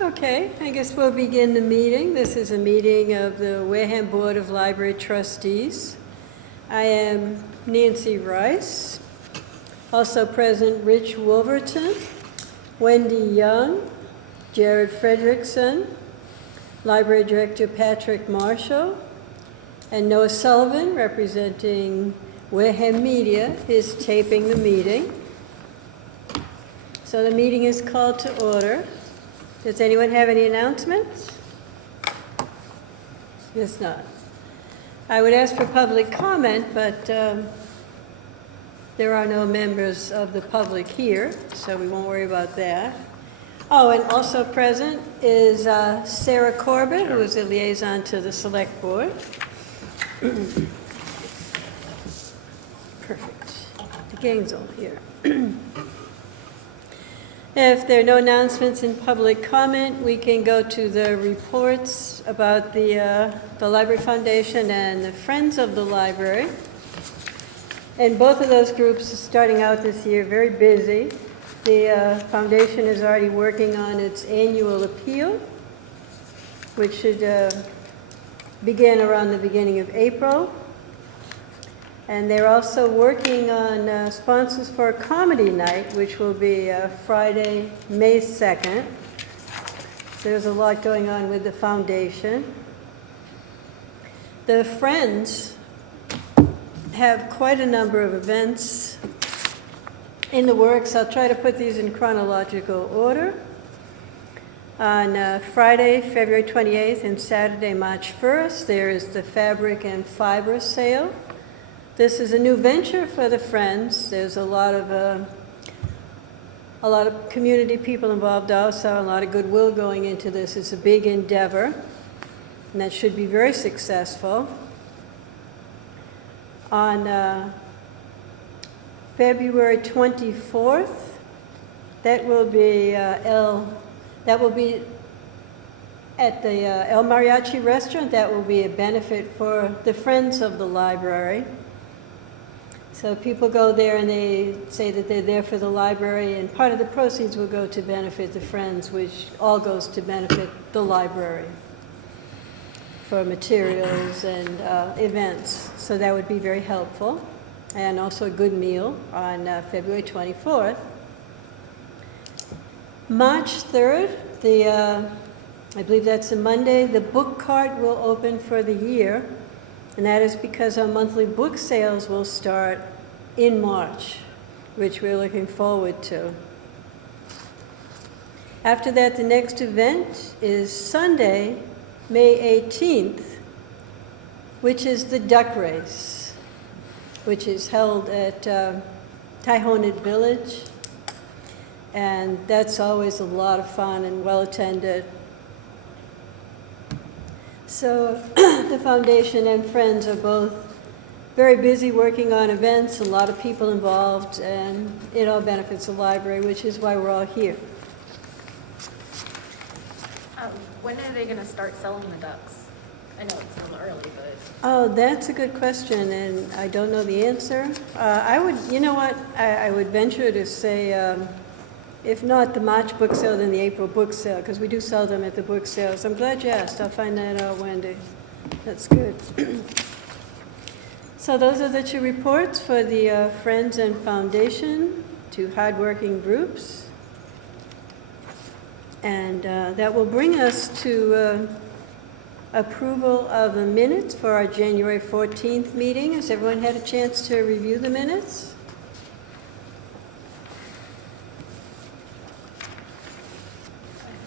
Okay, I guess we'll begin the meeting. This is a meeting of the Wareham Board of Library Trustees. I am Nancy Rice. Also present, Rich Wolverton, Wendy Young, Jared Frederickson, Library Director Patrick Marshall, and Noah Sullivan, representing Wareham Media, is taping the meeting. So the meeting is called to order. Does anyone have any announcements? Yes, not. I would ask for public comment, but there are no members of the public here, so we won't worry about that. Oh, and also present is Sarah Corbett, who is a liaison to the Select Board. Perfect. The gang's all here. If there are no announcements in public comment, we can go to the reports about the Library Foundation and the Friends of the Library. And both of those groups are starting out this year very busy. The foundation is already working on its annual appeal, which should begin around the beginning of April. And they're also working on sponsors for a comedy night, which will be Friday, May 2nd. So there's a lot going on with the foundation. The Friends have quite a number of events in the works. I'll try to put these in chronological order. On Friday, February 28th and Saturday, March 1st, there is the Fabric and Fiber Sale. This is a new venture for the Friends. There's a lot of community people involved also, a lot of goodwill going into this. It's a big endeavor, and that should be very successful. On February 24th, that will be at the El Mariachi restaurant. That will be a benefit for the Friends of the Library. So people go there and they say that they're there for the library, and part of the proceeds will go to benefit the Friends, which all goes to benefit the library for materials and events. So that would be very helpful. And also a good meal on February 24th. March 3rd, I believe that's a Monday, the book cart will open for the year. And that is because our monthly book sales will start in March, which we're looking forward to. After that, the next event is Sunday, May 18th, which is the duck race, which is held at Tyhonet Village. And that's always a lot of fun and well attended. So the foundation and Friends are both very busy working on events, a lot of people involved, and it all benefits the library, which is why we're all here. When are they going to start selling the ducks? I know it's a little early, but... Oh, that's a good question, and I don't know the answer. I would venture to say, if not the March book sale, then the April book sale, because we do sell them at the book sales. I'm glad you asked. I'll find that out, Wendy. That's good. So those are the two reports for the Friends and Foundation, two hardworking groups. And that will bring us to approval of the minutes for our January 14th meeting. Has everyone had a chance to review the minutes?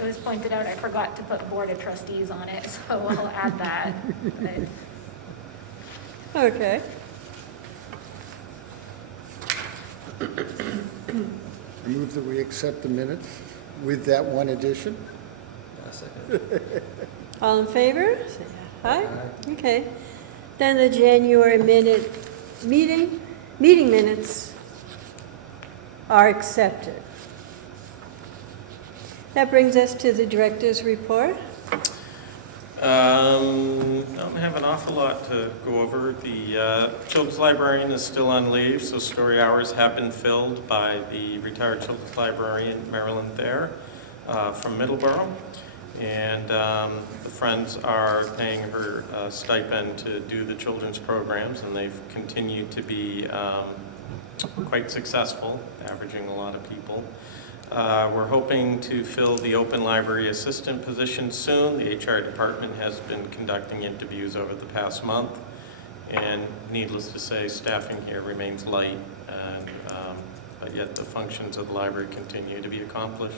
It was pointed out I forgot to put Board of Trustees on it, so I'll add that. But Okay. I move that we accept the minutes with that one addition. All in favor? Say aye. Okay. Then the January meeting minutes are accepted. That brings us to the director's report. Don't have an awful lot to go over. The children's librarian is still on leave, so story hours have been filled by the retired children's librarian, Marilyn Thayer. from Middleborough. And the Friends are paying her stipend to do the children's programs, and they've continued to be quite successful, averaging a lot of people. We're hoping to fill the open library assistant position soon. The HR department has been conducting interviews over the past month, and needless to say, staffing here remains light, and, but yet the functions of the library continue to be accomplished.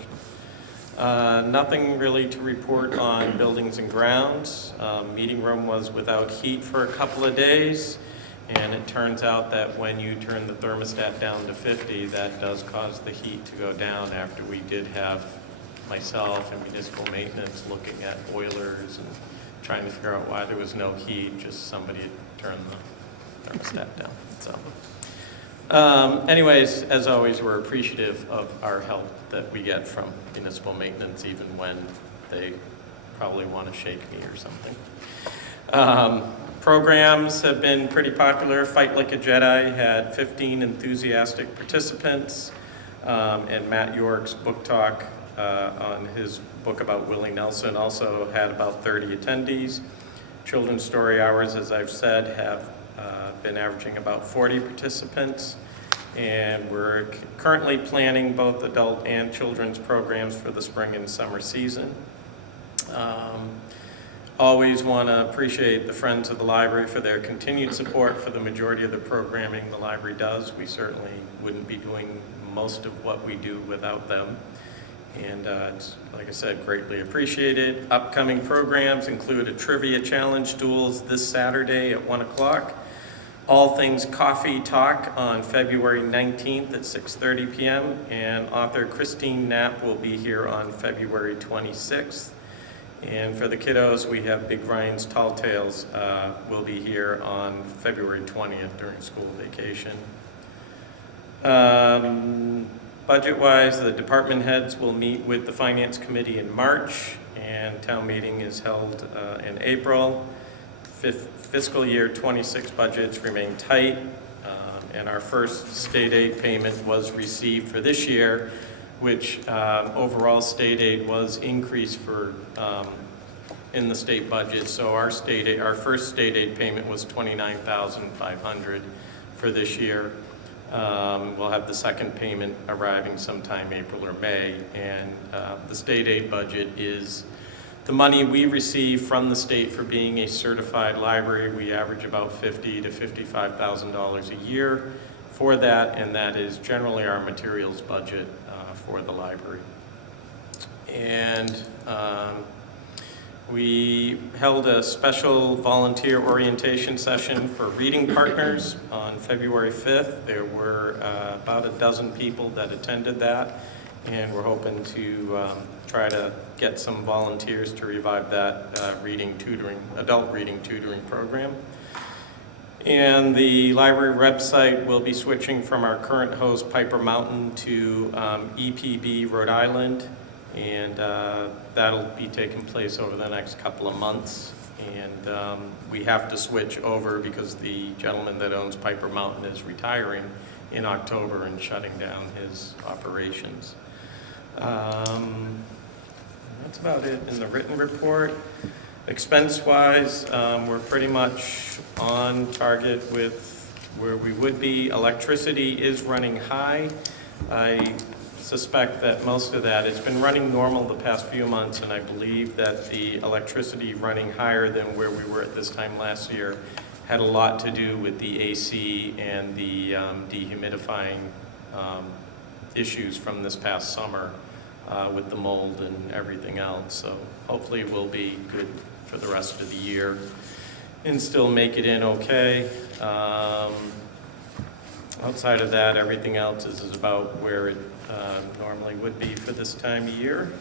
Nothing really to report on buildings and grounds. Meeting room was without heat for a couple of days, and it turns out that when you turn the thermostat down to 50, that does cause the heat to go down, after we did have myself and municipal maintenance looking at boilers and trying to figure out why there was no heat, just somebody had turned the thermostat down. So, anyways, as always, we're appreciative of our help that we get from municipal maintenance, even when they probably want to shake me or something. Programs have been pretty popular. Fight Like a Jedi had 15 enthusiastic participants, and Matt York's book talk on his book about Willie Nelson also had about 30 attendees. Children's Story Hours, as I've said, have been averaging about 40 participants, and we're currently planning both adult and children's programs for the spring and summer season. Always want to appreciate the Friends of the Library for their continued support for the majority of the programming the library does. We certainly wouldn't be doing most of what we do without them. And it's, like I said, greatly appreciated. Upcoming programs include a trivia challenge duels this Saturday at 1 o'clock. All Things Coffee Talk on February 19th at 6:30 p.m. And author Christine Knapp will be here on February 26th. And for the kiddos, we have Big Ryan's Tall Tales will be here on February 20th during school vacation. Budget-wise, the department heads will meet with the Finance Committee in March, and town meeting is held in April. Fiscal year 26 budgets remain tight, and our first state aid payment was received for this year, which overall state aid was increased for in the state budget. So our first state aid payment was $29,500 for this year. We'll have the second payment arriving sometime April or May, and the state aid budget is the money we receive from the state for being a certified library. We average about $50,000 to $55,000 a year for that, and that is generally our materials budget for the library. And we held a special volunteer orientation session for reading partners on February 5th. There were about a dozen people that attended that, and we're hoping to try to get some volunteers to revive that adult reading tutoring program. And the library website will be switching from our current host, Piper Mountain, to EPB Rhode Island, and that'll be taking place over the next couple of months. And we have to switch over because the gentleman that owns Piper Mountain is retiring in October and shutting down his operations. That's about it in the written report. Expense-wise, we're pretty much on target with where we would be. Electricity is running high. I suspect that most of that has been running normal the past few months, and I believe that the electricity running higher than where we were at this time last year had a lot to do with the AC and the dehumidifying issues from this past summer with the mold and everything else. So hopefully we'll be good for the rest of the year and still make it in okay. Outside of that, everything else is about where it normally would be for this time of year.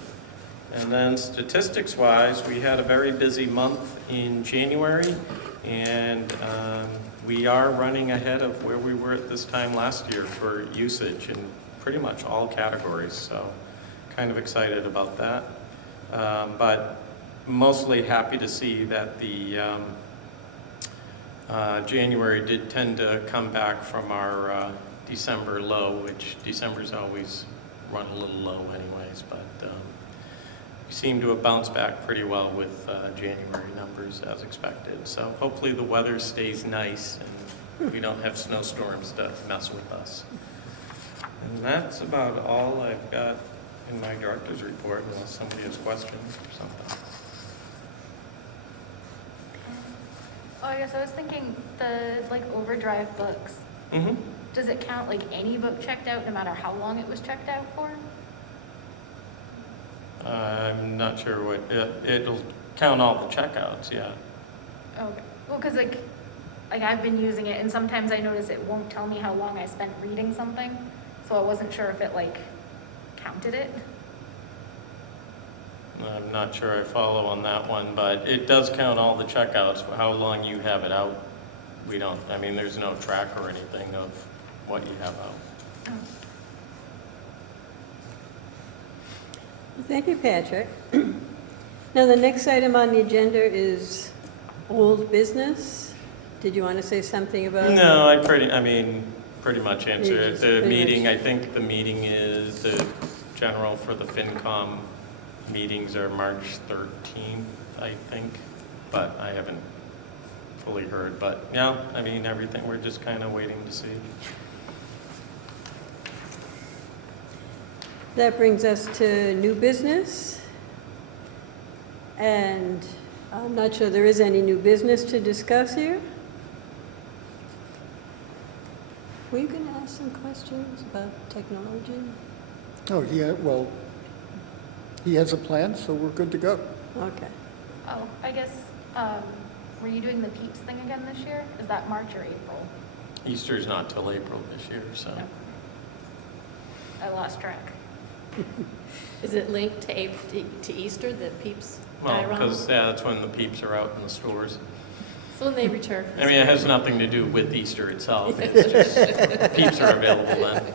And then statistics-wise, we had a very busy month in January, and we are running ahead of where we were at this time last year for usage in pretty much all categories, so kind of excited about that. But mostly happy to see that the January did tend to come back from our December low, which December's always run a little low anyways, but seem to have bounced back pretty well with January numbers as expected. So hopefully the weather stays nice and we don't have snowstorms to mess with us. And that's about all I've got in my director's report, unless somebody has questions or something. Oh, I guess I was thinking the like overdrive books. Mm-hmm. Does it count like any book checked out, no matter how long it was checked out for? I'm not sure what, it'll count all the checkouts, yeah. Okay. Well, because like I've been using it, and sometimes I notice it won't tell me how long I spent reading something, so I wasn't sure if it like counted it. I'm not sure I follow on that one, but it does count all the checkouts. For how long you have it out, we don't, I mean, there's no track or anything of what you have out. Oh. Thank you, Patrick. Now, the next item on the agenda is old business. Did you want to say something about? No, pretty much answered You it. just The pretty meeting, much- I think the meeting is, the general for the FinCom meetings are March 13th, I think, but I haven't fully heard. But yeah, I mean, everything, we're just kind of waiting to see. That brings us to new business. And I'm not sure there is any new business to discuss here. Were you going to ask some questions about technology? Oh, yeah, well, he has a plan, so we're good to go. Okay. Oh, I guess, were you doing the Peeps thing again this year? Is that March or April? Easter's not till April this year, so. No. I lost track. Is it linked to Easter, the Peeps Well, die run? because that's when the peeps are out in the stores. So when they return. I mean, it has nothing to do with Easter itself. It's just peeps are available then.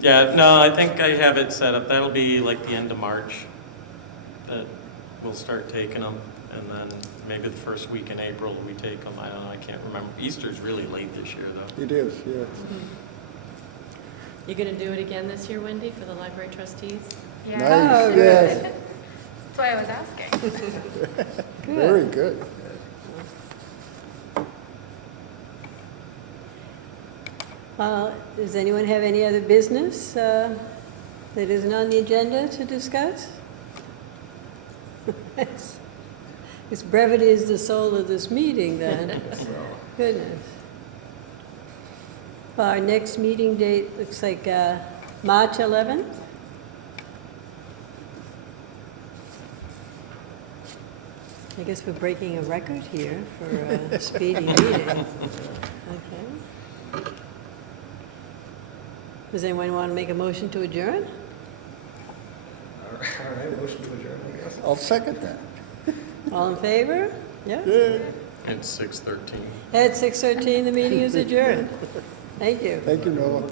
Yeah, no, I think I have it set up. That'll be like the end of March that we'll start taking them. And then maybe the first week in April we take them. I don't know, I can't remember. Easter's really late this year though. It is, yeah. You're going to do it again this year, Wendy, for the library trustees? Yeah. Nice, Oh, yes. That's why I was asking. Very good. Does anyone have any other business that isn't on the agenda to discuss? This brevity is the soul of this meeting, then. Goodness. Well, our next meeting date looks like March 11th. I guess we're breaking a record here for a speedy meeting. Okay. Does anyone want to make a motion to adjourn? All right, motion to adjourn, I guess. I'll second that. All in favor? Yeah? Yeah. It's 6:13. At 6:13, the meeting is adjourned. Thank you. Thank you, Noah.